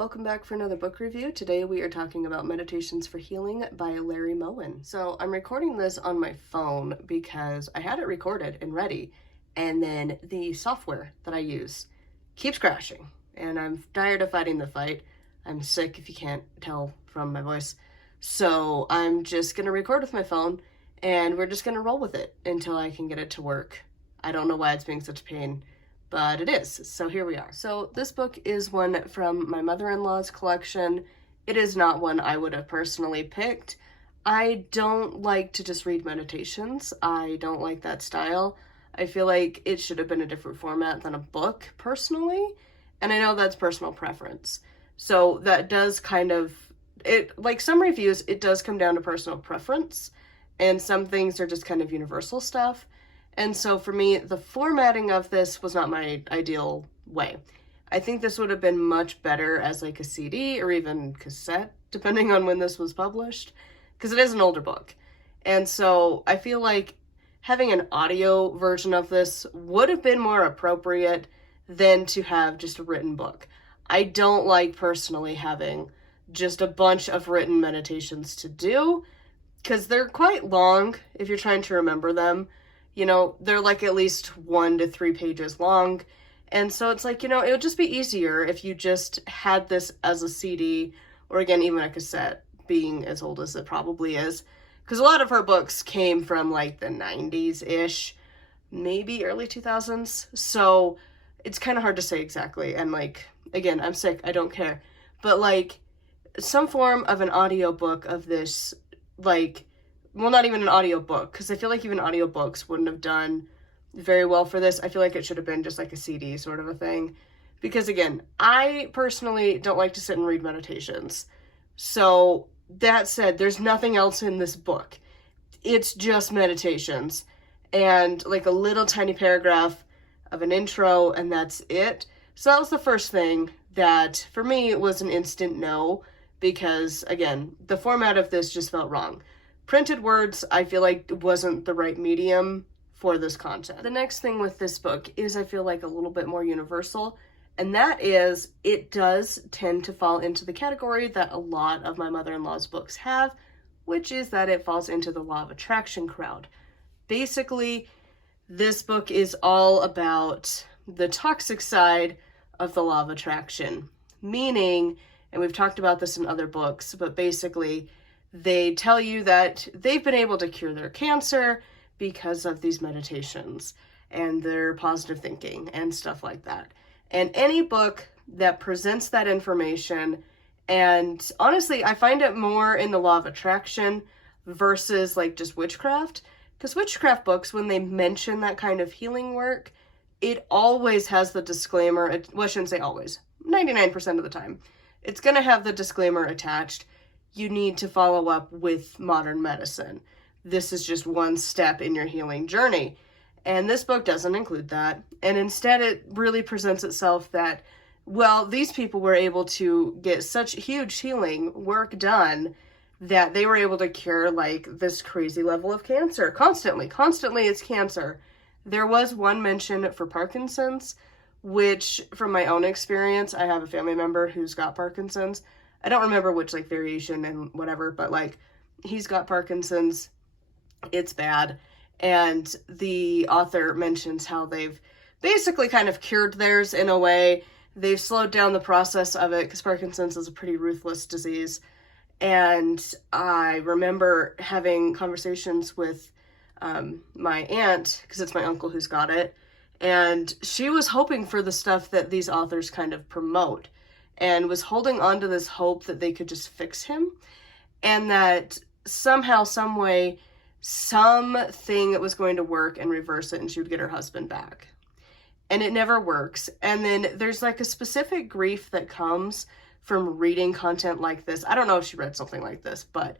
Welcome back for another book review. Today we are talking about Meditations for Healing by Larry Moen. So I'm recording this on my phone because I had it recorded and ready, and then the software that I use keeps crashing, and I'm tired of fighting the fight. I'm sick, if you can't tell from my voice. So I'm just going to record with my phone, and we're just going to roll with it until I can get it to work. I don't know why it's being such a pain, but it is. So here we are. So this book is one from my mother-in-law's collection. It is not one I would have personally picked. I don't like to just read meditations. I don't like that style. I feel like it should have been a different format than a book, personally. And I know that's personal preference. So that does kind of, like some reviews, it does come down to personal preference. And some things are just kind of universal stuff. And so for me, the formatting of this was not my ideal way. I think this would have been much better as like a CD or even cassette, depending on when this was published, because it is an older book. And so I feel like having an audio version of this would have been more appropriate than to have just a written book. I don't like personally having just a bunch of written meditations to do, because they're quite long if you're trying to remember them. You know, they're like at least 1 to 3 pages long. And so it's like, you know, it would just be easier if you just had this as a CD, or again, even a cassette, being as old as it probably is. Because a lot of her books came from like the 90s-ish, maybe early 2000s. So it's kind of hard to say exactly. And like, again, I'm sick, I don't care. But like some form of an audiobook of this, like, well, not even an audiobook, because I feel like even audiobooks wouldn't have done very well for this. I feel like it should have been just like a CD sort of a thing. Because again, I personally don't like to sit and read meditations. So that said, there's nothing else in this book. It's just meditations and like a little tiny paragraph of an intro, and that's it. So that was the first thing that for me was an instant no, because again, the format of this just felt wrong. Printed words, I feel like wasn't the right medium for this content. The next thing with this book is I feel like a little bit more universal, and that is it does tend to fall into the category that a lot of my mother-in-law's books have, which is that it falls into the law of attraction crowd. Basically, this book is all about the toxic side of the law of attraction, meaning, and we've talked about this in other books, but basically, they tell you that they've been able to cure their cancer because of these meditations and their positive thinking and stuff like that. And any book that presents that information, and honestly, I find it more in the law of attraction versus like just witchcraft, because witchcraft books, when they mention that kind of healing work, it always has the disclaimer, well, I shouldn't say always, 99% of the time, it's going to have the disclaimer attached. You need to follow up with modern medicine. This is just one step in your healing journey. And this book doesn't include that. And instead it really presents itself that, well, these people were able to get such huge healing work done that they were able to cure like this crazy level of cancer constantly it's cancer. There was one mention for Parkinson's, which from my own experience, I have a family member who's got Parkinson's. I don't remember which like variation and whatever, but like he's got Parkinson's. It's bad. And the author mentions how they've basically kind of cured theirs in a way. They've slowed down the process of it because Parkinson's is a pretty ruthless disease. And I remember having conversations with my aunt, because it's my uncle who's got it. And she was hoping for the stuff that these authors kind of promote, and was holding on to this hope that they could just fix him, and that somehow, some way, something was going to work and reverse it, and she would get her husband back. And it never works. And then there's like a specific grief that comes from reading content like this. I don't know if she read something like this, but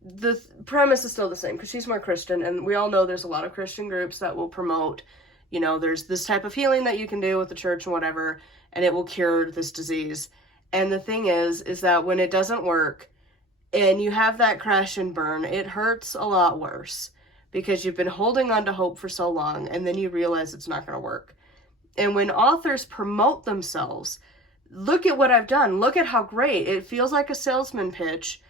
the premise is still the same, because she's more Christian, and we all know there's a lot of Christian groups that will promote, you know, there's this type of healing that you can do with the church and whatever, and it will cure this disease. And the thing is that when it doesn't work and you have that crash and burn, it hurts a lot worse, because you've been holding on to hope for so long, and then you realize it's not going to work. And when authors promote themselves, look at what I've done. Look at how great. It feels like a salesman pitch,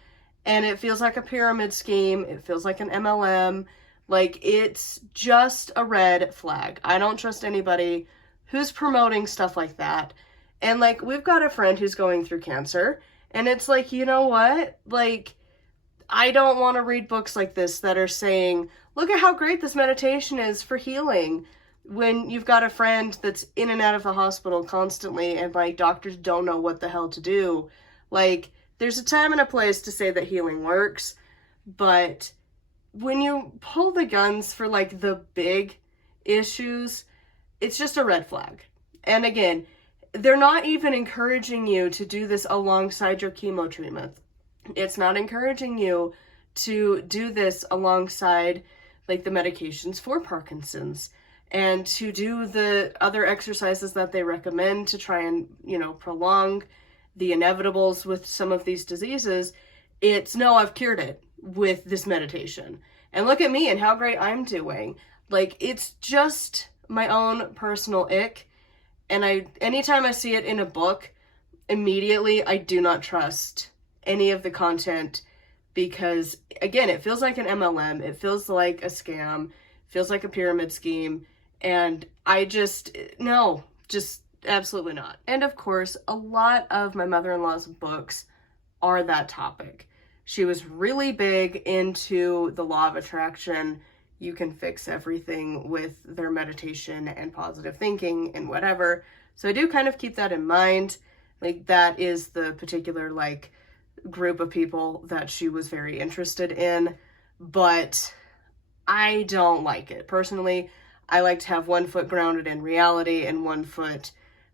and it feels like a pyramid scheme. It feels like an MLM. Like, it's just a red flag. I don't trust anybody who's promoting stuff like that. And, like, we've got a friend who's going through cancer, and it's like, you know what? Like, I don't want to read books like this that are saying, look at how great this meditation is for healing, when you've got a friend that's in and out of the hospital constantly and, like, doctors don't know what the hell to do. Like, there's a time and a place to say that healing works, but when you pull the guns for, like, the big issues, it's just a red flag. And again, they're not even encouraging you to do this alongside your chemo treatment. It's not encouraging you to do this alongside, like, the medications for Parkinson's, and to do the other exercises that they recommend to try and, you know, prolong the inevitables with some of these diseases. It's, no, I've cured it with this meditation. And look at me and how great I'm doing. Like, it's just my own personal ick. And anytime I see it in a book, immediately I do not trust any of the content, because, again, it feels like an MLM. It feels like a scam. It feels like a pyramid scheme. And I just, no, just absolutely not. And of course, a lot of my mother-in-law's books are that topic. She was really big into the law of attraction. You can fix everything with their meditation and positive thinking and whatever. So I do kind of keep that in mind. Like, that is the particular, like, group of people that she was very interested in. But I don't like it. Personally, I like to have one foot grounded in reality and one foot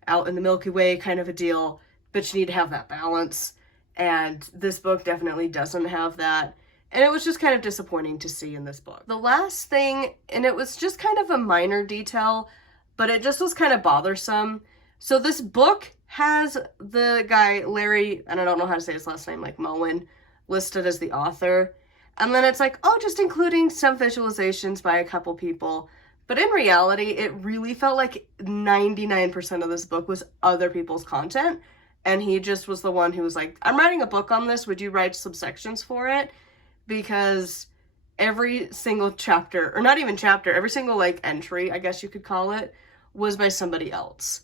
out in the Milky Way kind of a deal, but you need to have that balance. And this book definitely doesn't have that. And it was just kind of disappointing to see in this book. The last thing, and it was just kind of a minor detail, but it just was kind of bothersome. So this book has the guy, Larry, and I don't know how to say his last name, like Moen, listed as the author. And then it's like, oh, just including some visualizations by a couple people. But in reality, it really felt like 99% of this book was other people's content. And he just was the one who was like, I'm writing a book on this. Would you write subsections for it? Because every single chapter, or not even chapter, every single, like, entry, I guess you could call it, was by somebody else.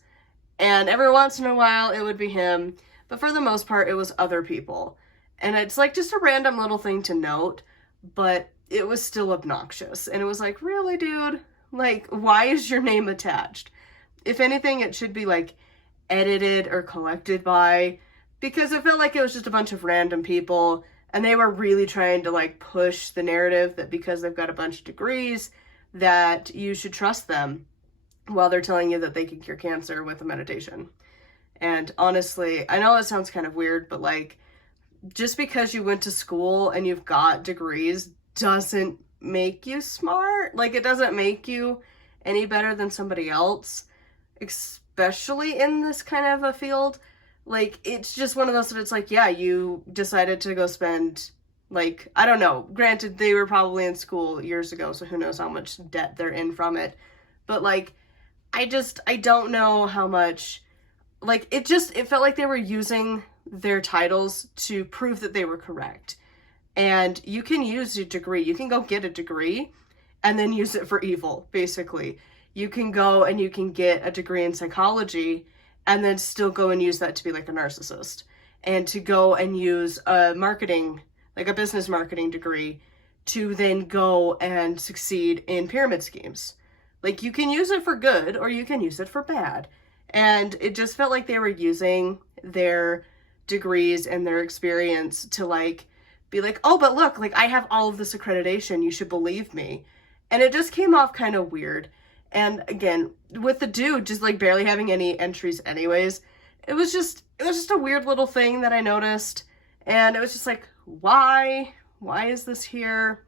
And every once in a while, it would be him. But for the most part, it was other people. And it's, like, just a random little thing to note. But it was still obnoxious. And it was like, really, dude? Like, why is your name attached? If anything, it should be, like, edited or collected by, because it felt like it was just a bunch of random people, and they were really trying to, like, push the narrative that because they've got a bunch of degrees, that you should trust them while they're telling you that they can cure cancer with a meditation. And honestly, I know it sounds kind of weird, but, like, just because you went to school and you've got degrees doesn't make you smart. Like, it doesn't make you any better than somebody else, especially in this kind of a field. Like, it's just one of those that it's like, yeah, you decided to go spend, like, I don't know, granted, they were probably in school years ago, so who knows how much debt they're in from it, but, like, I don't know how much, like, it felt like they were using their titles to prove that they were correct. And you can use a degree. You can go get a degree and then use it for evil, basically. You can go and you can get a degree in psychology and then still go and use that to be, like, a narcissist. And to go and use a marketing, like a business marketing degree, to then go and succeed in pyramid schemes. Like, you can use it for good or you can use it for bad. And it just felt like they were using their degrees and their experience to, like, be like, oh, but look, like, I have all of this accreditation, you should believe me. And it just came off kind of weird. And again, with the dude just, like, barely having any entries anyways, it was just a weird little thing that I noticed. And it was just like, why is this here?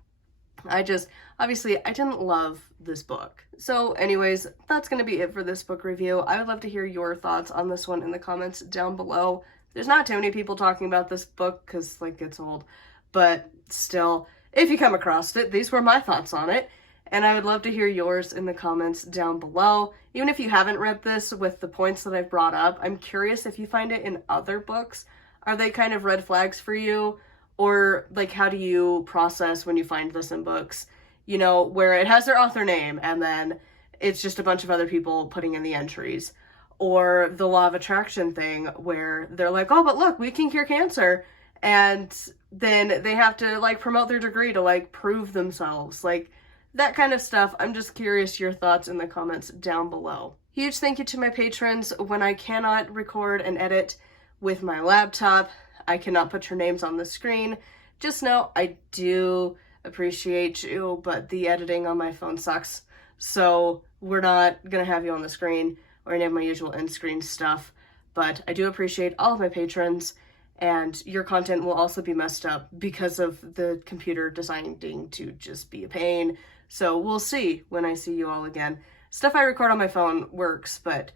Obviously, I didn't love this book. So anyways, that's going to be it for this book review. I would love to hear your thoughts on this one in the comments down below. There's not too many people talking about this book because, like, it's old. But still, if you come across it, these were my thoughts on it. And I would love to hear yours in the comments down below. Even if you haven't read this with the points that I've brought up, I'm curious if you find it in other books. Are they kind of red flags for you? Or like, how do you process when you find this in books? You know, where it has their author name and then it's just a bunch of other people putting in the entries. Or the law of attraction thing where they're like, oh, but look, we can cure cancer. And then they have to like promote their degree to like prove themselves. Like that kind of stuff. I'm just curious your thoughts in the comments down below. Huge thank you to my patrons. When I cannot record and edit with my laptop, I cannot put your names on the screen. Just know I do appreciate you, but the editing on my phone sucks. So we're not gonna have you on the screen or any of my usual end screen stuff. But I do appreciate all of my patrons, and your content will also be messed up because of the computer deciding to just be a pain. So we'll see when I see you all again. Stuff I record on my phone works, but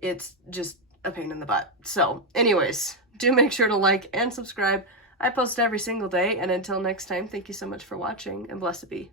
it's just a pain in the butt. So anyways, do make sure to like and subscribe. I post every single day, and until next time, thank you so much for watching, and blessed be.